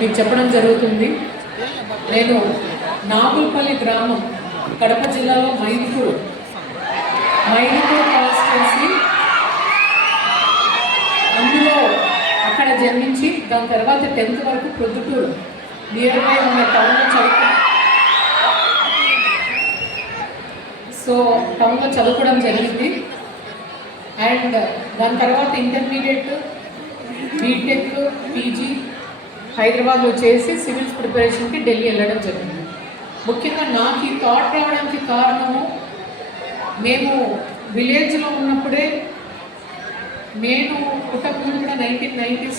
మీకు చెప్పడం జరుగుతుంది. నేను నాగుల్పల్లి గ్రామం కడప జిల్లాలో మైదుకూరు కాన్స్టిట్యున్సీ, అందులో అక్కడ జన్మించి దాని తర్వాత 10th వరకు ప్రొద్దుటూరు నియర్ బై ఉన్న టౌన్లో చదువుకోవడం జరిగింది. అండ్ దాని తర్వాత ఇంటర్మీడియట్, బీటెక్, పీజీ హైదరాబాద్లో చేసి సివిల్స్ ప్రిపరేషన్కి ఢిల్లీ వెళ్ళడం జరిగింది. ముఖ్యంగా నాకు ఈ థాట్ రావడానికి కారణము, మేము విలేజ్లో ఉన్నప్పుడే, నేను పుట్టకముందు కూడా 1990s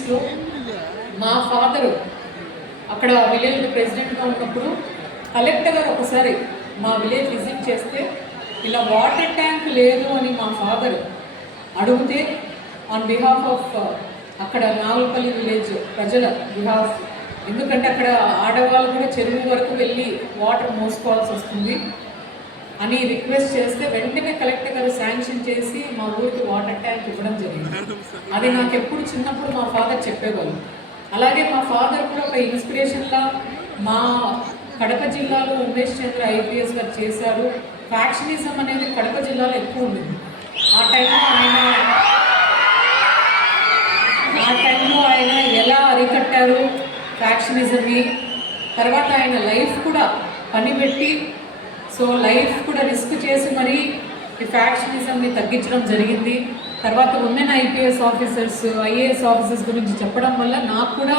మా ఫాదరు అక్కడ విలేజ్ ప్రెసిడెంట్గా ఉన్నప్పుడు కలెక్టర్ గారు ఒకసారి మా విలేజ్ విజిట్ చేస్తే ఇలా వాటర్ ట్యాంక్ లేదు అని మా ఫాదర్ అడిగితే ఆన్ బిహాఫ్ ఆఫ్ అక్కడ నాగుల్పల్లి విలేజ్ ప్రజల బిహాఫ్, ఎందుకంటే అక్కడ ఆడవాళ్ళు కూడా చెరువు వరకు వెళ్ళి వాటర్ మోసుకోవాల్సి వస్తుంది అని రిక్వెస్ట్ చేస్తే వెంటనే కలెక్టర్ గారు శాంక్షన్ చేసి మా ఊరికి వాటర్ ట్యాంక్ ఇవ్వడం జరిగింది. అది నాకు ఎప్పుడు చిన్నప్పుడు మా ఫాదర్ చెప్పేవాళ్ళు. అలాగే మా ఫాదర్ కూడా ఒక ఇన్స్పిరేషన్లా మా కడప జిల్లాలో ఉమేష్ చంద్ర IPS గారు చేశారు. ఫ్యాక్షనిజం అనేది కడప జిల్లాలో ఎక్కువ ఉంది. ఆ టైంలో ఆయన ఎలా అరికట్టారు ఫ్యాక్షనిజంని, తర్వాత ఆయన లైఫ్ కూడా పనిపెట్టి, సో లైఫ్ కూడా రిస్క్ చేసి మరి ఈ ఫ్యాక్షనిజంని తగ్గించడం జరిగింది. తర్వాత women IPS officers, IAS officers గురించి చెప్పడం వల్ల నాకు కూడా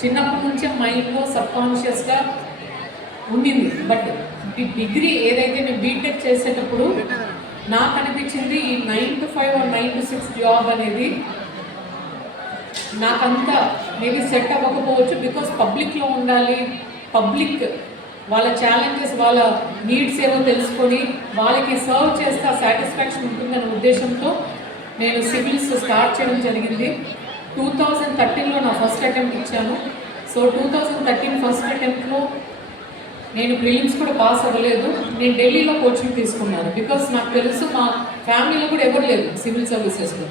చిన్నప్పటి నుంచే మైండ్లో సబ్కాన్షియస్గా ఉండింది. బట్ ఈ డిగ్రీ ఏదైతే నేను బీటెక్ చేసేటప్పుడు నాకు అనిపించింది ఈ 9 to 5 or 9 to 6 జాబ్ అనేది నాకంతా మేబీ సెట్ అవ్వకపోవచ్చు. బికాస్ పబ్లిక్లో ఉండాలి, పబ్లిక్ వాళ్ళ ఛాలెంజెస్, వాళ్ళ నీడ్స్ ఏవో తెలుసుకొని వాళ్ళకి సర్వ్ చేస్తే సాటిస్ఫాక్షన్ ఉంటుందనే ఉద్దేశంతో నేను సివిల్స్ స్టార్ట్ చేయడం జరిగింది. 2013లో నా ఫస్ట్ అటెంప్ట్ ఇచ్చాను. సో 2013 ఫస్ట్ అటెంప్ట్లో నేను ప్రిలిమ్స్ కూడా పాస్ అవ్వలేదు. నేను ఢిల్లీలో కోచింగ్ తీసుకున్నాను. బికాస్ నాకు తెలుసు మా ఫ్యామిలీలో కూడా ఎవరు లేదు సివిల్ సర్వీసెస్లో,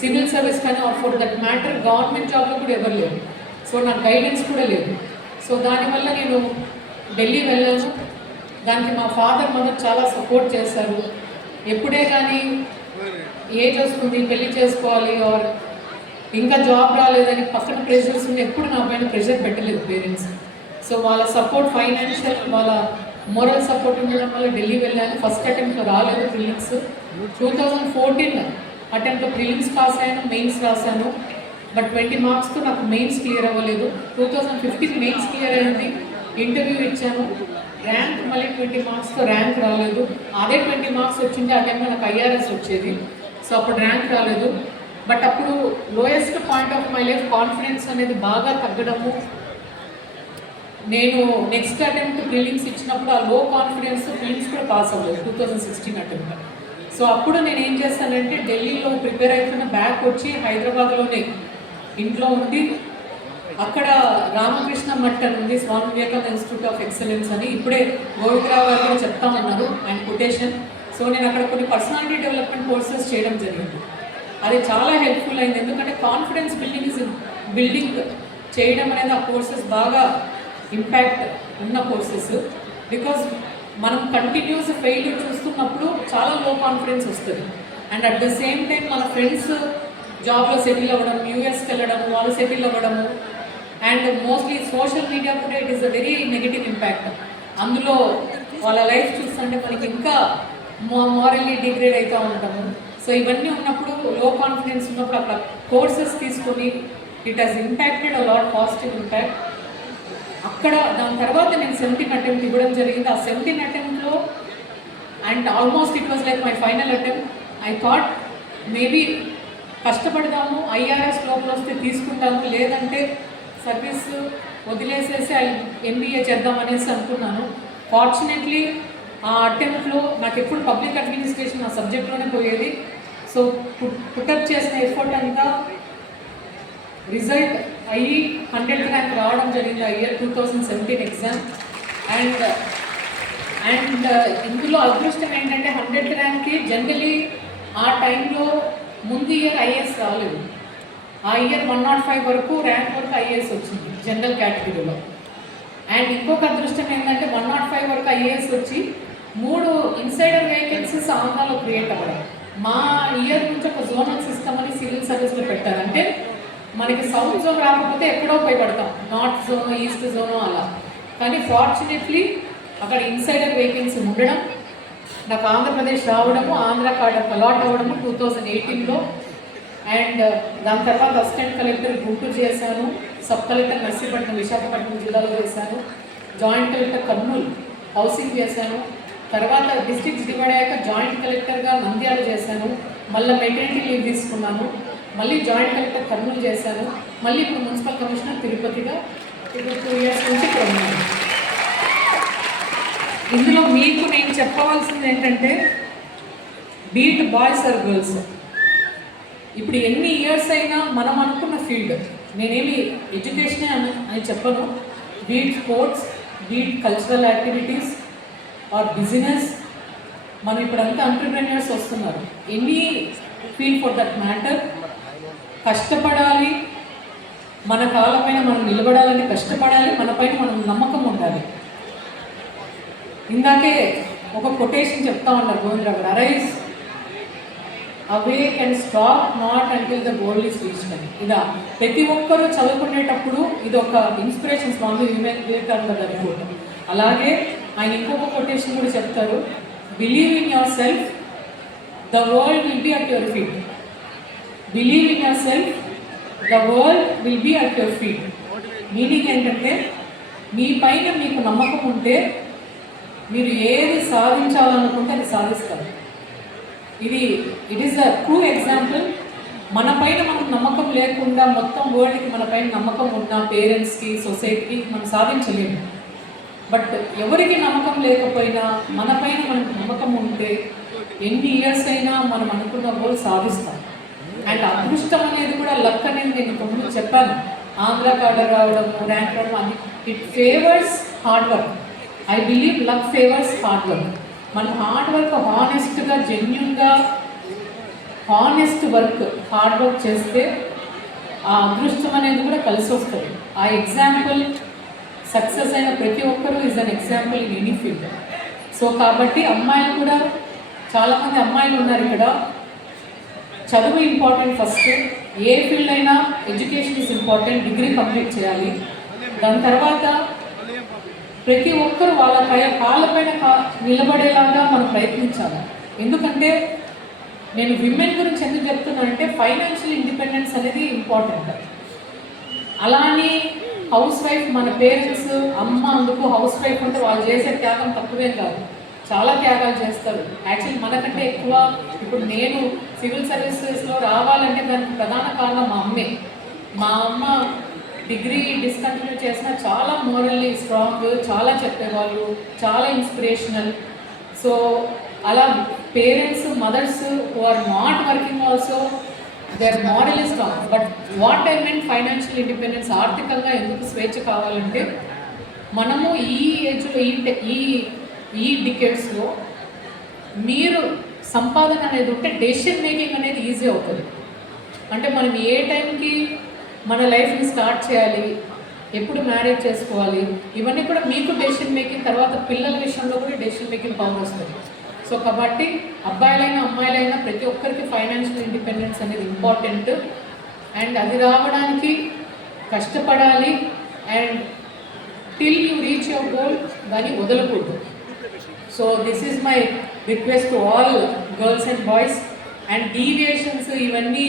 సివిల్ సర్వీస్ కానీ ఫర్ దట్ మ్యాటర్ గవర్నమెంట్ జాబ్లో కూడా ఎవరు లేరు. సో నాకు గైడెన్స్ కూడా లేదు. సో దానివల్ల నేను ఢిల్లీ వెళ్ళాను. దానికి మా ఫాదర్ మదర్ చాలా సపోర్ట్ చేశారు. ఎప్పుడే కానీ ఏజ్ వస్తుంది పెళ్లి చేసుకోవాలి ఆర్ ఇంకా జాబ్ రాలేదని పక్కన ప్రెషర్స్ ఉండి ఎప్పుడు నా పైన ప్రెషర్ పెట్టలేదు పేరెంట్స్. సో వాళ్ళ సపోర్ట్, ఫైనాన్షియల్, వాళ్ళ మోరల్ సపోర్ట్ ఉండడం వల్ల ఢిల్లీ వెళ్ళాను. ఫస్ట్ అటెంప్ట్లో రాలేదు ప్రిలిమ్స్. 2014 అటెంప్ట్లో ప్రిలిమ్స్ పాస్ అయ్యాను, మెయిన్స్ రాశాను. బట్ 20 మార్క్స్తో నాకు మెయిన్స్ క్లియర్ అవ్వలేదు. 2015 మెయిన్స్ క్లియర్ అయింది, ఇంటర్వ్యూ ఇచ్చాను, ర్యాంక్ మళ్ళీ 20 మార్క్స్తో ర్యాంక్ రాలేదు. అదే 20 మార్క్స్ వచ్చింది ఆ టైంలో నాకు IRS వచ్చేది. సో అప్పుడు ర్యాంక్ రాలేదు. బట్ అప్పుడు lowest point of my life confidence అనేది బాగా తగ్గడము. నేను నెక్స్ట్ అటెంప్ట్ ప్రిలిమ్స్ ఇచ్చినప్పుడు ఆ లో కాన్ఫిడెన్స్ ప్రిలిమ్స్ కూడా పాస్ అవ్వలేదు 2016 అటెంప్ట్. సో అప్పుడు నేను ఏం చేస్తానంటే ఢిల్లీలో ప్రిపేర్ అయిపోయిన బ్యాక్ వచ్చి హైదరాబాద్లోనే ఇంట్లో ఉండి అక్కడ రామకృష్ణ మఠ్ అని ఉంది, Swami Vivekananda institute of excellence అని, ఇప్పుడే గోవిందరావు గారు కూడా చెప్తామన్నారు ఆయన కొటేషన్. సో నేను అక్కడ కొన్ని పర్సనాలిటీ డెవలప్మెంట్ కోర్సెస్ చేయడం జరిగింది. అది చాలా హెల్ప్ఫుల్ అయింది. ఎందుకంటే కాన్ఫిడెన్స్ బిల్డింగ్ చేయడం అనేది ఆ కోర్సెస్ బాగా ఇంపాక్ట్ ఉన్న కోర్సెస్. బికాజ్ మనం కంటిన్యూస్ ఫెయిల్యూర్ చూస్తున్నప్పుడు చాలా లో కాన్ఫిడెన్స్ వస్తుంది. And at the same time మన ఫ్రెండ్స్ జాబ్లో సెటిల్ అవ్వడం, యూఎస్కి వెళ్ళడం, వాళ్ళు సెటిల్ అవ్వడము, అండ్ మోస్ట్లీ సోషల్ మీడియా కూడా it is a very negative impact. అందులో వాళ్ళ లైఫ్ చూస్తుంటే మనకి ఇంకా మారల్లీ డిగ్రేడ్ అవుతూ ఉంటాము. సో ఇవన్నీ ఉన్నప్పుడు, లో కాన్ఫిడెన్స్ ఉన్నప్పుడు అక్కడ కోర్సెస్ తీసుకొని it has impacted a lot positive impact. అక్కడ దాని తర్వాత నేను 17 అటెంప్ట్ ఇవ్వడం జరిగింది. ఆ 17 అటెంప్ట్లో and almost it was like my final attempt. I thought maybe కష్టపడదాము, IRS లోపల వస్తే తీసుకుంటాము, లేదంటే సర్వీస్ వదిలేసేసి MBA చేద్దామనేసి అనుకున్నాను. ఫార్చునేట్లీ ఆ అటెంప్ట్లో నాకు ఎప్పుడు పబ్లిక్ అడ్మినిస్ట్రేషన్ ఆ సబ్జెక్ట్లోనే పోయేది. సో పుటప్ చేసిన ఎఫర్ట్ అంతా రిజల్ట్ అయ్యి 100th ర్యాంక్ రావడం జరిగింది ఆ ఇయర్ 2017 ఎగ్జామ్. అండ్ ఇందులో అదృష్టం ఏంటంటే 100th ర్యాంక్కి జనరలీ ఆ టైంలో ముందు ఇయర్ IAS రాలేదు. ఆ ఇయర్ 105 వరకు ర్యాంక్ వరకు ఐఏఎస్ వచ్చింది జనరల్ కేటగిరీలో. అండ్ ఇంకొక అదృష్టం ఏంటంటే 105 వరకు ఐఏఎస్ వచ్చి 3 ఇన్సైడర్ వేకెన్సీస్ ఆంధ్రాలో క్రియేట్ అవ్వడం. మా ఇయర్ నుంచి ఒక జోనల్ సిస్టమ్ అని సివిల్ సర్వీస్లో పెట్టారు. అంటే మనకి సౌత్ జోన్ రాకపోతే ఎక్కడో ఉపయోగపడతాం, నార్త్ జోన్, ఈస్ట్ జోను అలా. కానీ ఫార్చునేట్లీ అక్కడ ఇన్సైడర్ వేకెన్సీ ఉండడం, నాకు ఆంధ్రప్రదేశ్ రావడము, ఆంధ్ర కార్డు అలాట్ అవ్వడము 2018లో. అండ్ దాని తర్వాత అసిస్టెంట్ కలెక్టర్ గుంటూరు చేశాను, సబ్ కలెక్టర్ నర్సీపట్నం విశాఖపట్నం జిల్లాలో చేశాను, జాయింట్ కలెక్టర్ కర్నూలు హౌసింగ్ చేశాను, తర్వాత డిస్ట్రిక్ట్స్ డివైడ్ అయ్యాక జాయింట్ కలెక్టర్గా నంద్యాల చేశాను, మళ్ళీ మెటర్నిటీ లీవ్ తీసుకున్నాను, మళ్ళీ జాయింట్ కలెక్టర్ కర్నూలు చేశాను, మళ్ళీ ఇప్పుడు మున్సిపల్ కమిషనర్ తిరుపతిగా ఇప్పుడు 2 years నుంచి ఇక్కడ ఉన్నాను. ఇందులో మీకు నేను చెప్పవలసింది ఏంటంటే, బీట్ బాయ్స్ ఆర్ గర్ల్స్, ఇప్పుడు ఎన్ని ఇయర్స్ అయినా మనం అనుకున్న ఫీల్డ్, నేనేమి ఎడ్యుకేషనే అని చెప్పను, be it sports, be it cultural activities or business, మనం ఇప్పుడంతా ఎంటర్‌ప్రెన్యూర్స్ వస్తున్నారు, any field for that matter, కష్టపడాలి, మన కాళ్ళపైన మనం నిలబడాలని కష్టపడాలి, మనపైన మనం నమ్మకం ఉండాలి. ఇందాకే ఒక కొటేషన్ చెప్తా ఉన్నారు గోవిందరావు గారు, arise awake and stop not until the goal is reached అని. ఇదా ప్రతి ఒక్కరూ చదువుకునేటప్పుడు ఇది ఒక ఇన్స్పిరేషన్, స్వామి వివేకానంద గారి కోట్. అలాగే ఆయన ఇంకొక కొటేషన్ కూడా చెప్తారు, believe in your self, the world will be at your feet. Believe in your self, the world will be at your feet. Meaning ఏంటంటే, మీ పైన మీకు నమ్మకం ఉంటే మీరు ఏది సాధించాలనుకుంటే అది సాధిస్తారు. It is a true example. మన పైన మనకు నమ్మకం లేకుండా మొత్తం వరల్డ్కి మన పైన నమ్మకం ఉన్న పేరెంట్స్కి, సొసైటీకి మనం సాధించలేము. బట్ ఎవరికి నమ్మకం లేకపోయినా మన పైన మనకు నమ్మకం ఉంటే ఎన్ని ఇయర్స్ అయినా మనం అనుకున్న గోల్ సాధిస్తాం. అండ్ అదృష్టం అనేది కూడా, లక్ అనేది నేను ఇంతకుముందు చెప్పాను, ఆంధ్ర కార్డు రావడం, ర్యాంక్ రావడం, అది it favours hard work. I believe luck favours hard work. మనం హార్డ్ వర్క్ హానెస్ట్గా, జెన్యున్గా, హానెస్ట్ వర్క్, హార్డ్ వర్క్ చేస్తే ఆ అదృష్టం అనేది కూడా కలిసి వస్తుంది. ఆ ఎగ్జాంపుల్ సక్సెస్ అయిన ప్రతి ఒక్కరూ is an example in any field. So కాబట్టి అమ్మాయిలు కూడా, చాలామంది అమ్మాయిలు ఉన్నారు ఇక్కడ, చదువు ఇంపార్టెంట్ ఫస్ట్. ఏ ఫీల్డ్ అయినా education is important, degree complete చేయాలి. దాని తర్వాత ప్రతి ఒక్కరు వాళ్ళ కాళ్ళపైన నిలబడేలాగా మనం ప్రయత్నించాలి. ఎందుకంటే నేను విమెన్ గురించి ఎందుకు చెప్తున్నానంటే, ఫైనాన్షియల్ ఇండిపెండెన్స్ అనేది ఇంపార్టెంట్. అలానే హౌస్ వైఫ్, మన పేరెంట్స్, అమ్మ అందుకు హౌస్ వైఫ్ ఉంటే వాళ్ళు చేసే త్యాగం తక్కువేం కాదు, చాలా త్యాగాలు చేస్తారు. యాక్చువల్లీ మనకంటే ఎక్కువ. ఇప్పుడు నేను సివిల్ సర్వీసెస్లో రావాలంటే దానికి ప్రధాన కారణం మా అమ్మే. మా అమ్మ డిగ్రీ డిస్కంటిన్యూ చేసిన చాలా మోరల్లీ స్ట్రాంగ్, చాలా చెప్పేవాళ్ళు, చాలా ఇన్స్పిరేషనల్. సో అలా parents, mothers who are not working also, they are morally strong. But what I mean financial independence, ఆర్థికంగా ఎందుకు స్వేచ్ఛ కావాలంటే, మనము ఈ ఏజ్లో, ఈ డికేడ్స్లో మీరు సంపాదన అనేది ఉంటే డెసిషన్ మేకింగ్ అనేది ఈజీ అవుతుంది. అంటే మనం ఏ టైంకి మన లైఫ్ని స్టార్ట్ చేయాలి, ఎప్పుడు మ్యారేజ్ చేసుకోవాలి, ఇవన్నీ కూడా మీకు డెసిషన్ మేకింగ్, తర్వాత పిల్లల విషయంలో కూడా డెసిషన్ మేకింగ్ పవర్ వస్తుంది. సో కాబట్టి అబ్బాయిలైనా అమ్మాయిలైనా ప్రతి ఒక్కరికి ఫైనాన్షియల్ ఇండిపెండెన్స్ అనేది ఇంపార్టెంట్. అండ్ అది రావడానికి కష్టపడాలి. And till you reach your goal దాన్ని వదలకూడదు. So this is my request to all girls and boys. And deviations ఇవన్నీ